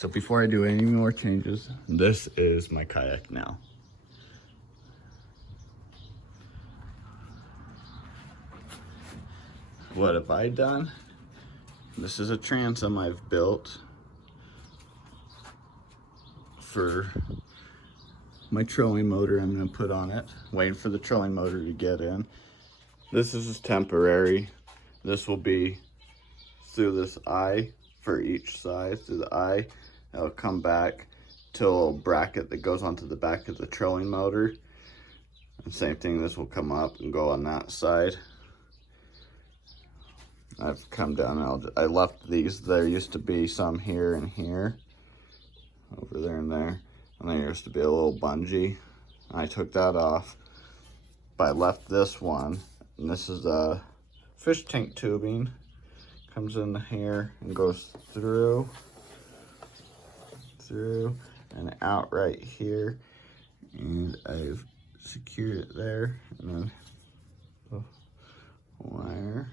So before I do any more changes, this is my kayak now. What have I done? This is a transom I've built for my trolling motor I'm gonna put on it. Waiting for the trolling motor to get in. This is temporary. This will be through this eye for each side, through the eye. It'll come back to a little bracket that goes onto the back of the trolling motor. And same thing, this will come up and go on that side. I've come down, I left these, there used to be some here and here, over there and there. And there used to be a little bungee. I took that off, but I left this one. And this is a fish tank tubing. Comes in here and goes through, and out right here. And I've secured it there. And then the wire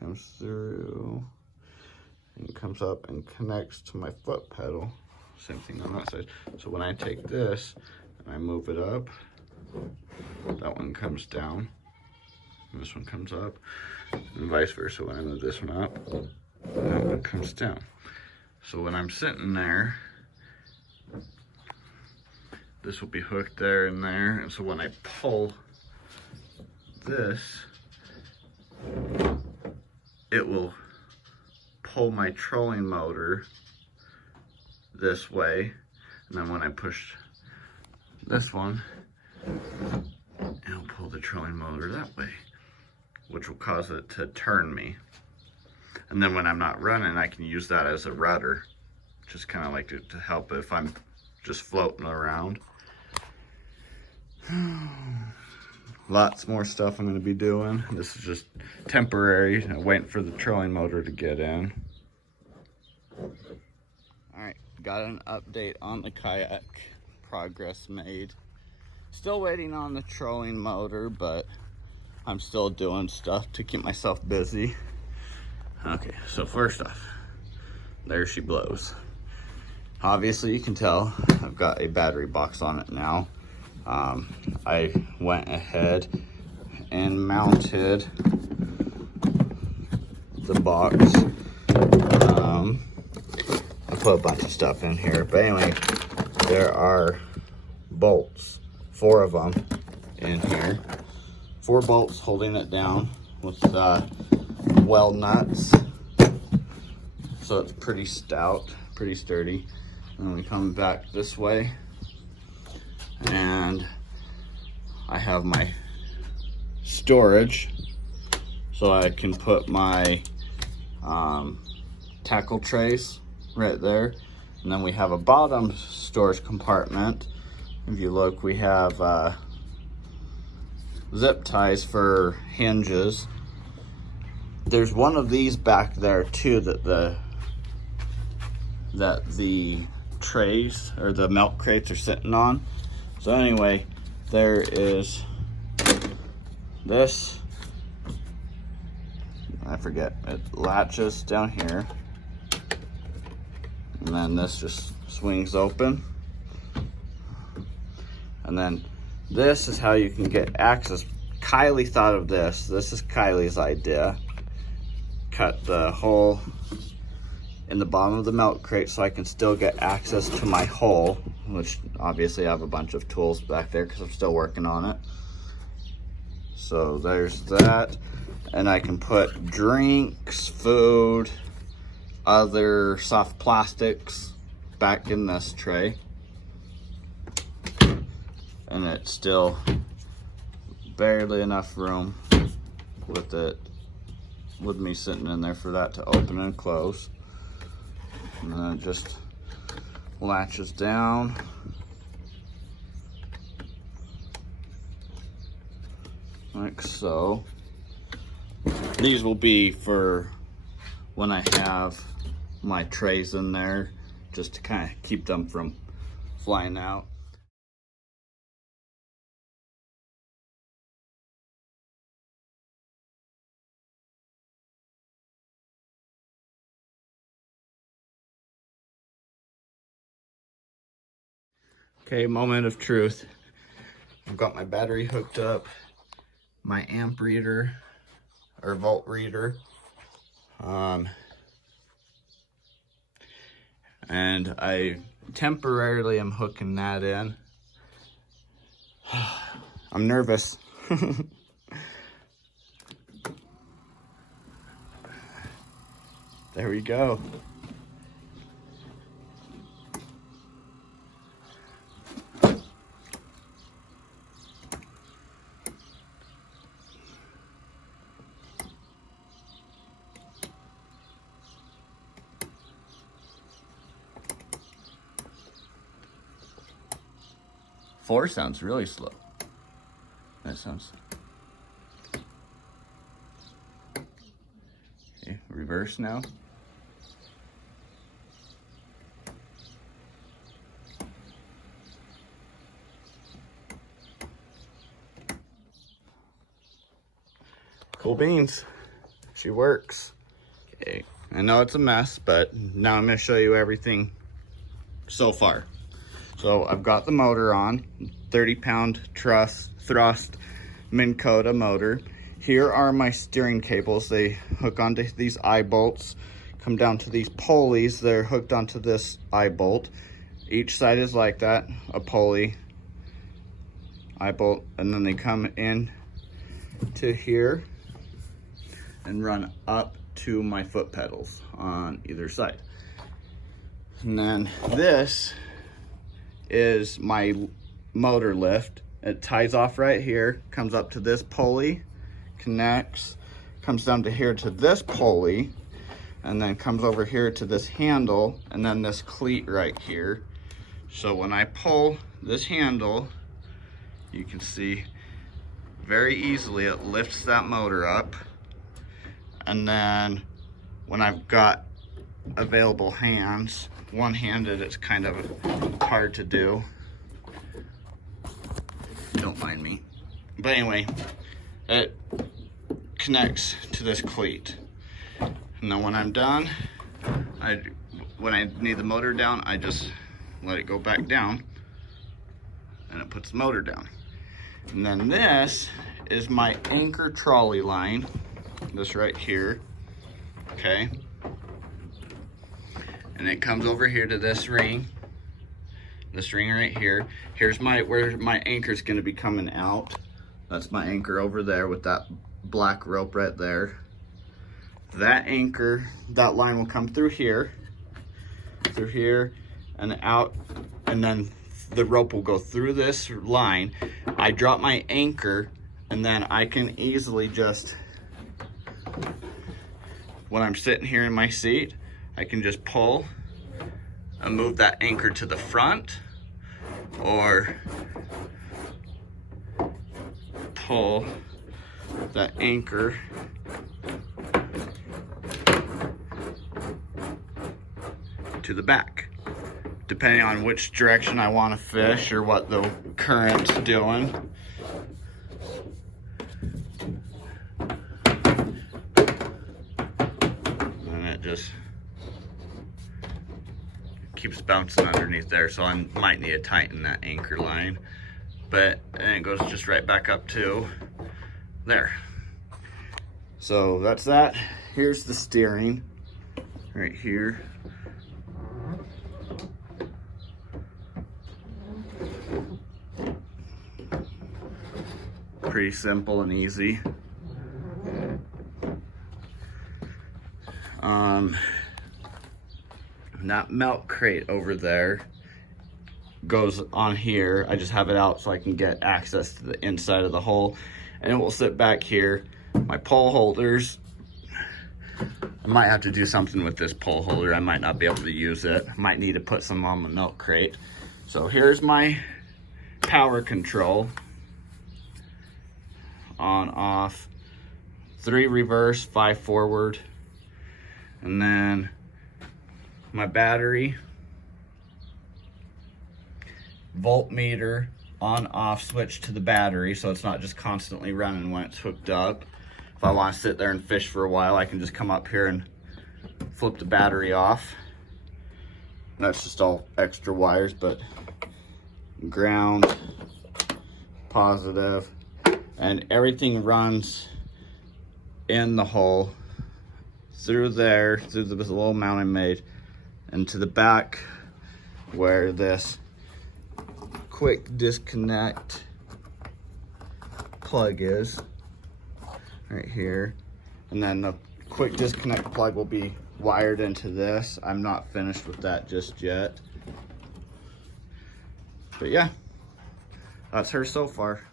comes through and comes up and connects to my foot pedal. Same thing on that side. So when I take this and I move it up, that one comes down, and this one comes up, and vice versa. When I move this one up, that one comes down. So when I'm sitting there, this will be hooked there and there. And so when I pull this, it will pull my trolling motor this way, and then when I push this one, it'll pull the trolling motor that way, which will cause it to turn me. And then when I'm not running, I can use that as a rudder, just kind of like to help if I'm just floating around. Lots more stuff I'm going to be doing. This is just temporary, waiting for the trolling motor to get in. Alright, got an update on the kayak. Progress made. Still waiting on the trolling motor, but I'm still doing stuff to keep myself busy. Okay, so first off, there she blows. Obviously you can tell I've got a battery box on it now. I went ahead and mounted the box. I put a bunch of stuff in here, but anyway, there are bolts, 4 of them in here. 4 bolts holding it down with weld nuts. So it's pretty stout, pretty sturdy. And we come back this way, and I have my storage, so I can put my tackle trays right there. And then we have a bottom storage compartment. If you look, we have zip ties for hinges. There's one of these back there too that the trays or the milk crates are sitting on. So anyway, there is this, I forget, it latches down here, and then this just swings open. And then this is how you can get access. Kylie thought of this. This is Kylie's idea. Cut the hole in the bottom of the milk crate so I can still get access to my hole, which obviously I have a bunch of tools back there because I'm still working on it. So there's that. And I can put drinks, food, other soft plastics back in this tray. And it's still barely enough room with me sitting in there for that to open and close. And then it just latches down. Like so. These will be for when I have my trays in there, just to kind of keep them from flying out. Okay, moment of truth. I've got my battery hooked up, my amp reader or volt reader, and I temporarily am hooking that in. I'm nervous. There we go. Four sounds really slow. That sounds... Okay, reverse now. Cool beans. She works. Okay, I know it's a mess, but now I'm gonna show you everything so far. So I've got the motor on, 30-pound thrust Minn Kota motor. Here are my steering cables. They hook onto these eye bolts, come down to these pulleys. They're hooked onto this eye bolt. Each side is like that, a pulley, eye bolt, and then they come in to here and run up to my foot pedals on either side. And then this is my motor lift. It ties off right here, comes up to this pulley, connects, comes down to here to this pulley, and then comes over here to this handle, and then this cleat right here. So when I pull this handle, you can see very easily it lifts that motor up. And then when I've got available hands, one-handed, it's kind of hard to do. Don't mind me. But anyway, it connects to this cleat. And then when I'm done, when I need the motor down, I just let it go back down and it puts the motor down. And then this is my anchor trolley line, this right here, okay? And it comes over here to this ring right here. Here's where my anchor's gonna be coming out. That's my anchor over there with that black rope right there. That anchor, that line will come through here, and out, and then the rope will go through this line. I drop my anchor, and then I can easily just, when I'm sitting here in my seat, I can just pull and move that anchor to the front, or pull that anchor to the back, depending on which direction I want to fish or what the current's doing. And it just keeps bouncing underneath there, so I might need to tighten that anchor line. But and it goes just right back up to there. So that's that. Here's the steering right here. Pretty simple and easy. That milk crate over there goes on here. I just have it out so I can get access to the inside of the hole, and it will sit back here. My pole holders, I might have to do something with this pole holder. I might not be able to use it. Might need to put some on the milk crate. So here's my power control. On, off, 3 reverse, 5 forward, and then my battery, voltmeter, on off switch to the battery, so it's not just constantly running when it's hooked up. If I want to sit there and fish for a while, I can just come up here and flip the battery off. That's just all extra wires, but ground, positive, and everything runs in the hole through there, through the little mount I made, and to the back where this quick disconnect plug is, right here. And then the quick disconnect plug will be wired into this. I'm not finished with that just yet. But yeah, that's her so far.